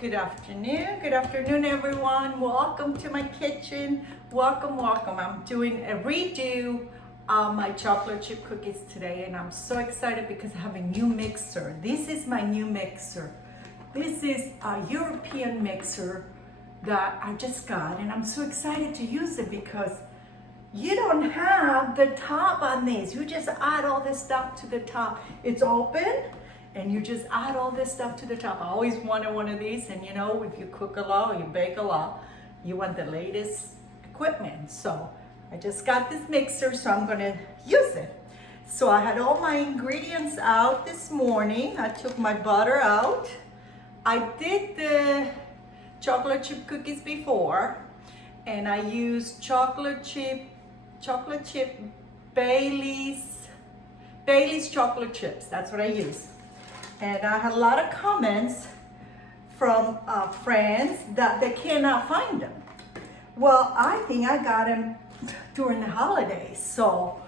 Good afternoon everyone. Welcome to my kitchen. Welcome. I'm doing a redo of my chocolate chip cookies today, and I'm so excited because I have a new mixer. This is my new mixer. This is a European mixer that I just got, and I'm so excited to use it because you don't have the top on these. You just add all this stuff to the top. It's open and you just add all this stuff to the top. I always wanted one of these, and you know, if you cook a lot or you bake a lot, you want the latest equipment. So I just got this mixer, so I'm gonna use it. So I had all my ingredients out this morning. I took my butter out. I did the chocolate chip cookies before, and I used chocolate chip Bailey's chocolate chips. That's what I use. And I had a lot of comments from friends that they cannot find them. Well, I think I got them during the holidays, so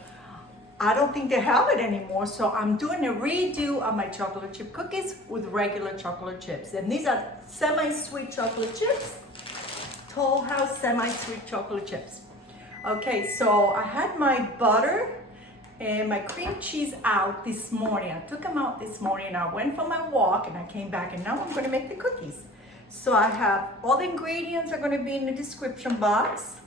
I don't think they have it anymore. So I'm doing a redo of my chocolate chip cookies with regular chocolate chips. And these are semi-sweet chocolate chips, Toll House semi-sweet chocolate chips. Okay, so I had my butter and my cream cheese out this morning. I took them out this morning. I went for my walk and I came back, and now I'm gonna make the cookies. So I have all the ingredients are gonna be in the description box,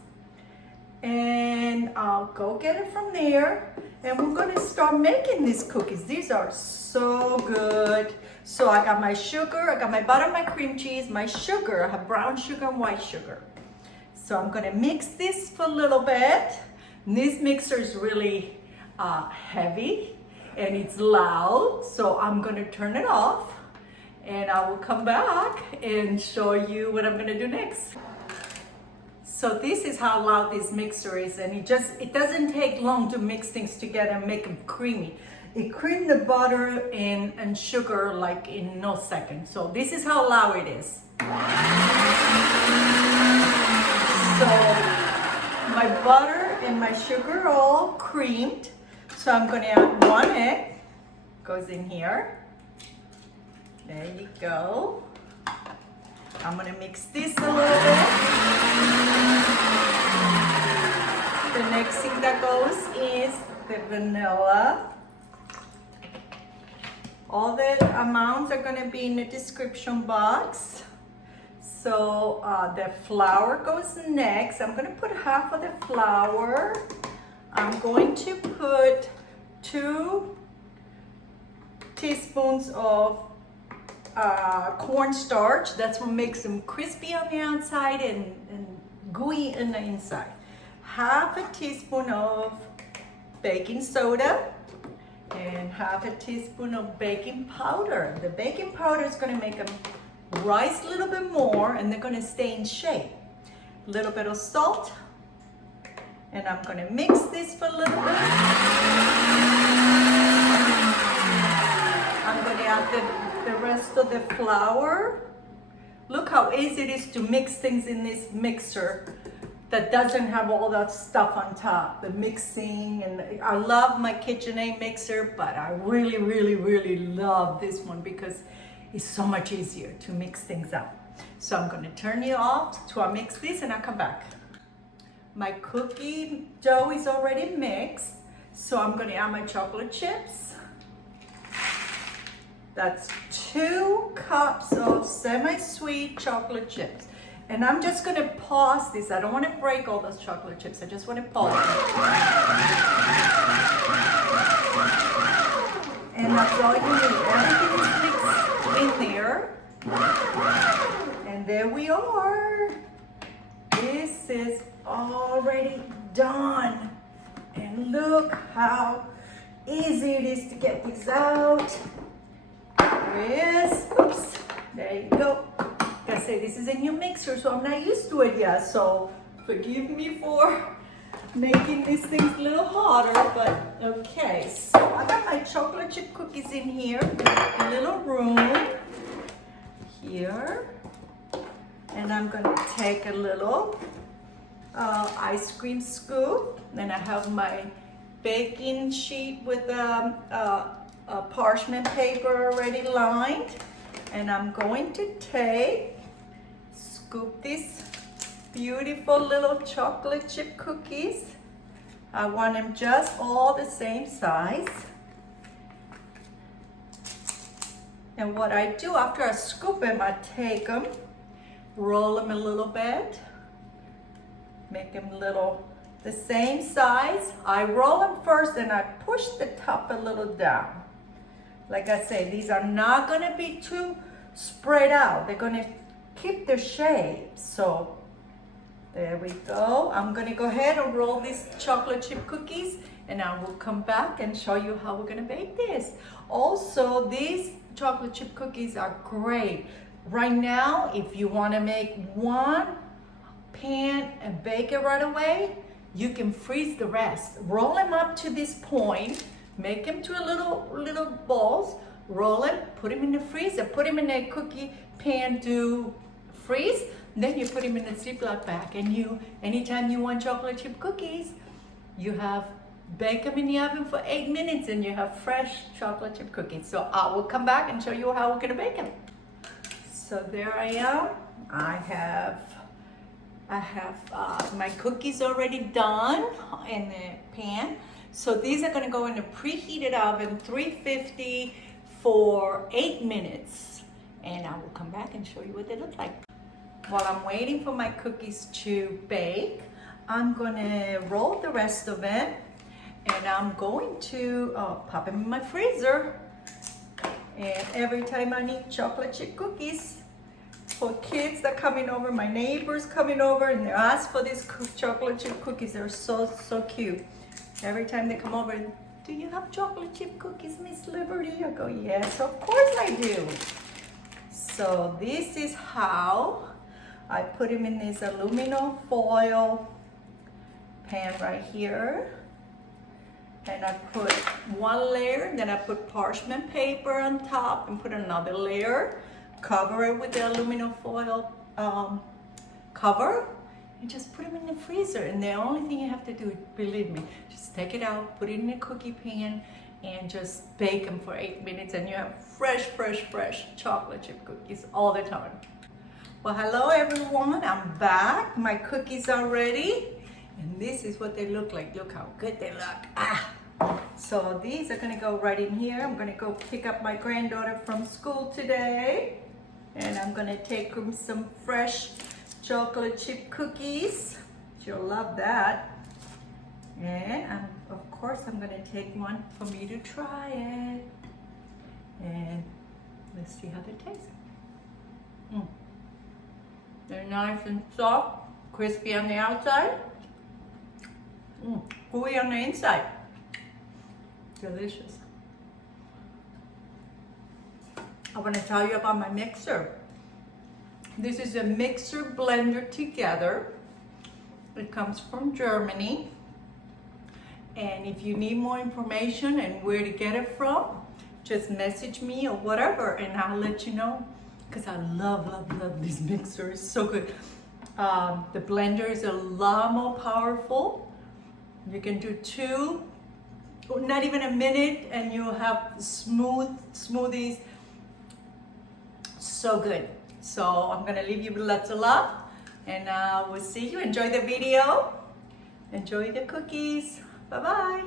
and I'll go get it from there. And we're gonna start making these cookies. These are so good. So I got my sugar, I got my butter, my cream cheese, my sugar. I have brown sugar and white sugar. So I'm gonna mix this for a little bit. And this mixer is really heavy and it's loud, so I'm gonna turn it off, and I will come back and show you what I'm gonna do next. So this is how loud this mixer is, and it doesn't take long to mix things together and make them creamy. It creamed the butter and sugar like in no second. So this is how loud it is. So my butter and my sugar are all creamed. So I'm gonna add 1 egg, goes in here. There you go. I'm gonna mix this a little bit. The next thing that goes is the vanilla. All the amounts are gonna be in the description box. So the flour goes next. I'm gonna put half of the flour. I'm going to put 2 teaspoons of cornstarch. That's what makes them crispy on the outside and gooey on the inside. Half a teaspoon of baking soda and half a teaspoon of baking powder. The baking powder is going to make them rise a little bit more, and they're going to stay in shape. A little bit of salt. And I'm gonna mix this for a little bit. I'm gonna add the rest of the flour. Look how easy it is to mix things in this mixer that doesn't have all that stuff on top, the mixing. And I love my KitchenAid mixer, but I really, really, really love this one because it's so much easier to mix things up. So I'm gonna turn it off to mix this, and I'll come back. My cookie dough is already mixed, so I'm gonna add my chocolate chips. That's 2 cups of semi-sweet chocolate chips. And I'm just gonna pause this. I don't wanna break all those chocolate chips. I just wanna pause them. And that's all you need. Everything is mixed in there. And there we are. This is already done, and look how easy it is to get these out. Yes, oops, there you go. Like I say, this is a new mixer, so I'm not used to it yet, so forgive me for making these things a little harder, but okay. So I got my chocolate chip cookies in here, a little room here, and I'm gonna take a little ice cream scoop. Then I have my baking sheet with parchment paper already lined. And I'm going to scoop these beautiful little chocolate chip cookies. I want them just all the same size. And what I do after I scoop them, I take them, roll them a little bit, make them the same size. I roll them first and I push the top a little down. Like I say, these are not gonna be too spread out. They're gonna keep their shape. So there we go. I'm gonna go ahead and roll these chocolate chip cookies and I will come back and show you how we're gonna bake this. Also, these chocolate chip cookies are great. Right now, if you wanna make one pan and bake it right away, you can freeze the rest. Roll them up to this point, make them to a little balls, roll them, put them in the freezer, put them in a cookie pan to freeze, then you put them in a Ziploc bag, and anytime you want chocolate chip cookies, bake them in the oven for 8 minutes and you have fresh chocolate chip cookies. So I will come back and show you how we're gonna bake them. So there I am. I have my cookies already done in the pan. So these are gonna go in a preheated oven, 350 for 8 minutes. And I will come back and show you what they look like. While I'm waiting for my cookies to bake, I'm gonna roll the rest of it and I'm going to pop them in my freezer. And every time I need chocolate chip cookies for kids that are coming over, my neighbors coming over, and they ask for these chocolate chip cookies. They're so cute. Every time they come over, do you have chocolate chip cookies, Miss Liberty? I go, yes, of course I do. So this is how I put them in this aluminum foil pan right here. And I put one layer, then I put parchment paper on top and put another layer. Cover it with the aluminum foil cover and just put them in the freezer. And the only thing you have to do, believe me, just take it out, put it in a cookie pan and just bake them for 8 minutes and you have fresh chocolate chip cookies all the time. Well, hello everyone, I'm back. My cookies are ready. And this is what they look like. Look how good they look. So these are gonna go right in here. I'm gonna go pick up my granddaughter from school today. And I'm gonna take them some fresh chocolate chip cookies. She'll love that. And of course, I'm gonna take one for me to try it. And let's see how they taste. They're nice and soft, crispy on the outside. Gooey on the inside. Delicious. I want to tell you about my mixer. This is a mixer blender together. It comes from Germany. And if you need more information and where to get it from, just message me or whatever and I'll let you know. Because I love this mixer. It's so good. The blender is a lot more powerful. You can do 2, not even a minute, and you'll have smoothies. So good. So I'm gonna leave you with lots of love, and we'll see you. Enjoy the video. Enjoy the cookies. Bye-bye.